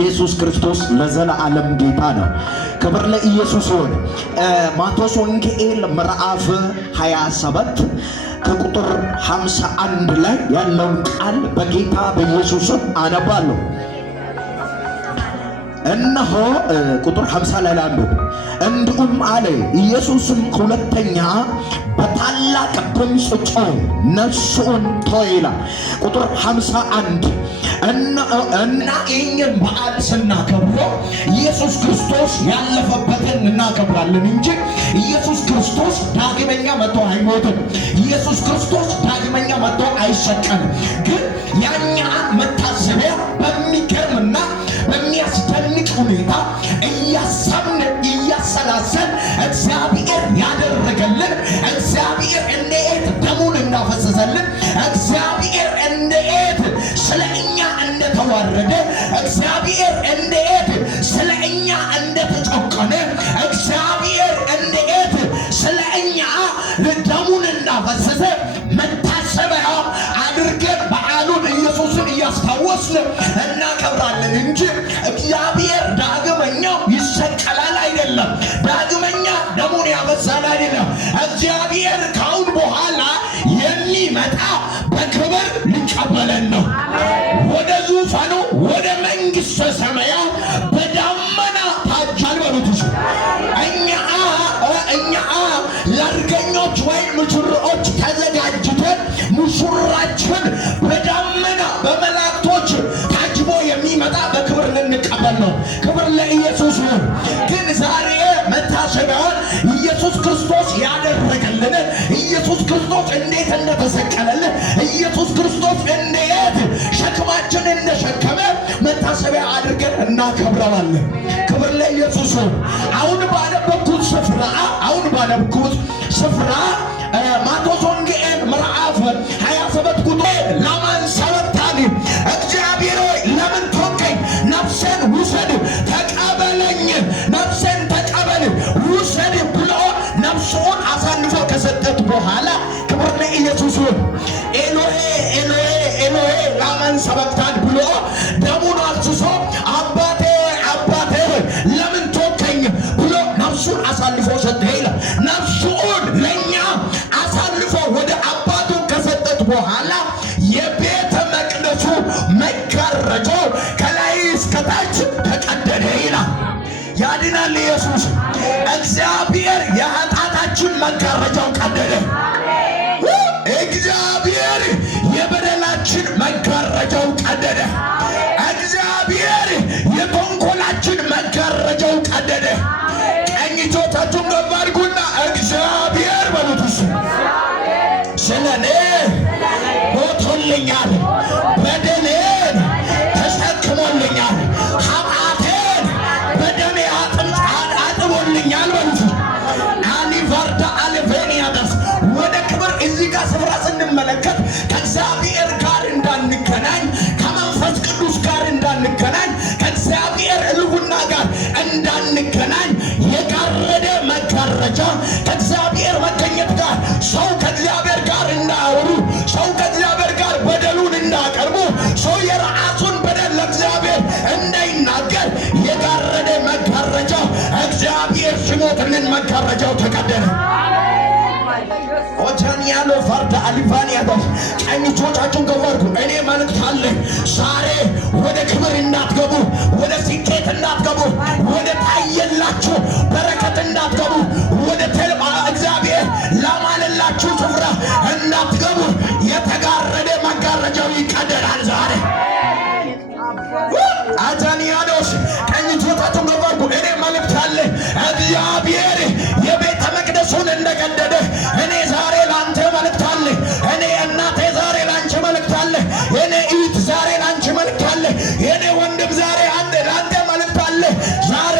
ኢየሱስ ክርስቶስ ለዘላለም ጌታ ነው። ክብር ለኢየሱስ ይሁን። ማቴዎስ ወንጌል ምዕራፍ 27 ከቁጥር 51 ላይ ያለውን ቃል በጌታ በኢየሱስ አነባለሁ። እነሆ ቁጥር 50 ላይ አንዱ እንዲሁም አለ፣ ኢየሱስም ሁለተኛ በታላቅ ድምፅ ጮኸ፣ ነፍሱን ተወ ይላል። ቁጥር 51 እና ይህን በዓል ስናከብረው ኢየሱስ ክርስቶስ ያለፈበትን እናከብራለን እንጂ ኢየሱስ ክርስቶስ ዳግመኛ መጥቶ አይሞትም። ኢየሱስ ክርስቶስ ዳግመኛ መጥቶ አይሰቀልም። ግን ያኛ መታሰቢያ በሚገርምና በሚያስደንቅ ሁኔታ እያሰብን እያሰላሰን እግዚአብሔር ያደረገልን፣ እግዚአብሔር እንዴት ደሙን እንዳፈሰሰልን፣ እግዚአብሔር እንዴት ስለ እኛ እንደተዋረደ፣ እግዚአብሔር እንዴት ስለ እኛ እንደተጨቆነ፣ እግዚአብሔር እንዴት ስለ እኛ ደሙን እንዳፈሰሰ መታሰቢያ አድርገን በዓሉን ኢየሱስን እያስታወስን እናከብራለን እንጂ እግዚአብሔር ዳግመኛው ይሰቀላል አይደለም። ዳግመኛ ደሙን ያፈሳል አይደለም። እግዚአብሔር ካሁን በኋላ የሚመጣ በክብር ሊቀበለን ነው። ወደ ዙፋኑ ወደ መንግሥተ ሰማያት በደመና ታጅበን በሉት። እኛ ለርገኞች ወይም ሙሽሮች ተዘጋጅተን ሙሽራችን በደመና በመላእክቶች ታጅቦ የሚመጣ በክብር ልንቀበል ነው። ክብር ለኢየሱስ ይሁን። ግን ዛሬ መታሰቢያውን ኢየሱስ ክርስቶስ ያደረገልን፣ ኢየሱስ ክርስቶስ እንዴት እንደተሰቀለልን፣ ኢየሱስ ክርስቶስ እንዴት ሸክማችን እንደሸከመ መታሰቢያ አድርገን እናከብረዋለን። ክብር ለኢየሱስ ይሁን። አሁን ባነበብኩት ስፍራ ማቴዎስ ወንጌል ምዕራፍ 27 ቁጥር ለማን ሰበታኒ እግዚአብሔር ሆይ ለምን ተወከኝ? ነፍሴን ውሰድ ተቀበለኝ፣ ነፍሴን ተቀበል ውሰድ ብሎ ነፍሱን አሳልፎ ከሰጠት በኋላ ክብር ለኢየሱስ ይሁን። ኤሎሄ ኤሎሄ ኤሎሄ ለማን ሰበታኒ ብሎ ደሙን አፍስሶ አባቴ አባቴ ሆይ ለምን ተወከኝ ብሎ ነፍሱን አሳልፎ ሰጠ ይላል። ነፍሱን ለኛ አሳልፎ ወደ አባቱ ከሰጠት በኋላ የቤተ መቅደሱ መጋረጃው ከላይ እስከ ታች ተቀደደ ይላል። ያድናል ኢየሱስ። እግዚአብሔር የኃጢአታችን መጋረጃው ቀደደ። እግዚአብሔር የበደላችን መጋረጃው ቀደደ። እግዚአብሔር የተንኮላችን መጋረጃው ቀደደ። ቀኝ እጆቻችሁን ከፍ አድርጉና እግዚአብሔር በሉት። ስለኔ ሞቶልኛል፣ በደሌን ተሸክሞልኛል፣ ኃጢአቴን በደሜ አጥቦልኛል በሉት። አሊቫርዳ አልቬኒያዳስ ወደ ክብር እዚህ ጋር ስፍራ ስንመለከት ከእግዚአብሔር ጋር እንዳንገናኝ፣ ከመንፈስ ቅዱስ ጋር እንዳንገናኝ፣ ከእግዚአብሔር ሕልውና ጋር እንዳንገናኝ የጋረደ መጋረጃ ከእግዚአብሔር መገኘት ጋር ሰው ከእግዚአብሔር ጋር እንዳያወሩ፣ ሰው ከእግዚአብሔር ጋር በደሉን እንዳቀርቡ፣ ሰው የራሱን በደል ለእግዚአብሔር እንዳይናገር የጋረደ መጋረጃ እግዚአብሔር ሲሞትልን መጋረጃው ተቀደደ። ኦቻኒያሎ ፋርዳ አሊቫኒያዳ ቀኝ እጆቻችሁን ከፍ አድርጉ። እኔ መልእክት አለኝ። ዛሬ ወደ ክብር እንዳትገቡ፣ ወደ ስኬት እንዳትገቡ፣ ወደ ታየላችሁ በረከት እንዳትገቡ፣ ወደ እግዚአብሔር ላማለላችሁ ስፍራ እንዳትገቡ የተጋረደ መጋረጃው ይቀደዳል ዛሬ። አጃኒያዶስ ቀኝ እጆቻችሁን ከፍ አድርጉ። እኔ መልእክት አለኝ። እግዚአብሔር የቤተ መቅደሱን እንደቀደደ እኔ ዛሬ ላንተ መልእክት አለኝ። እኔ እናቴ ዛሬ ላንቺ መልእክት አለኝ። የኔ እህት ዛሬ ላንቺ መልእክት አለኝ። የኔ ወንድም ዛሬ ላንተ መልእክት አለኝ። ዛሬ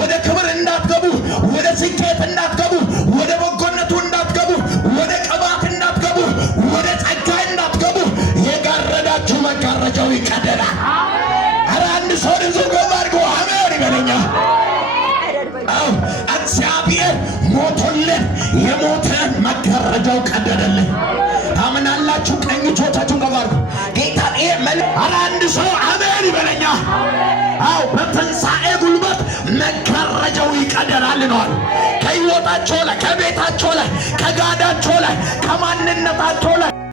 ወደ ክብር እንዳትገቡ፣ ወደ ስኬት እንዳትገቡ፣ ወደ በጎነቱ እንዳትገቡ፣ ወደ ቅባት እንዳትገቡ፣ ወደ ጸጋ እንዳትገቡ የጋረዳችሁ መጋረጃው ይቀደዳል። ኧረ አንድ ሰው ድምፁ ከፍ አድርጎ አሜን ይበለኛ። እግዚአብሔር ሞቶልን የሞተን መጋረጃው ቀደደልን። ታምናላችሁ? ቀኝ እጆቻችሁን ከፍ አድርጉ። ጌታ ኧረ አንድ ሰው አሜን ይበለኛ። አዎ መጋረጃው ይቀደላል ነው። ከሕይወታቸው ላይ፣ ከቤታቸው ላይ፣ ከጋዳቸው ላይ፣ ከማንነታቸው ላይ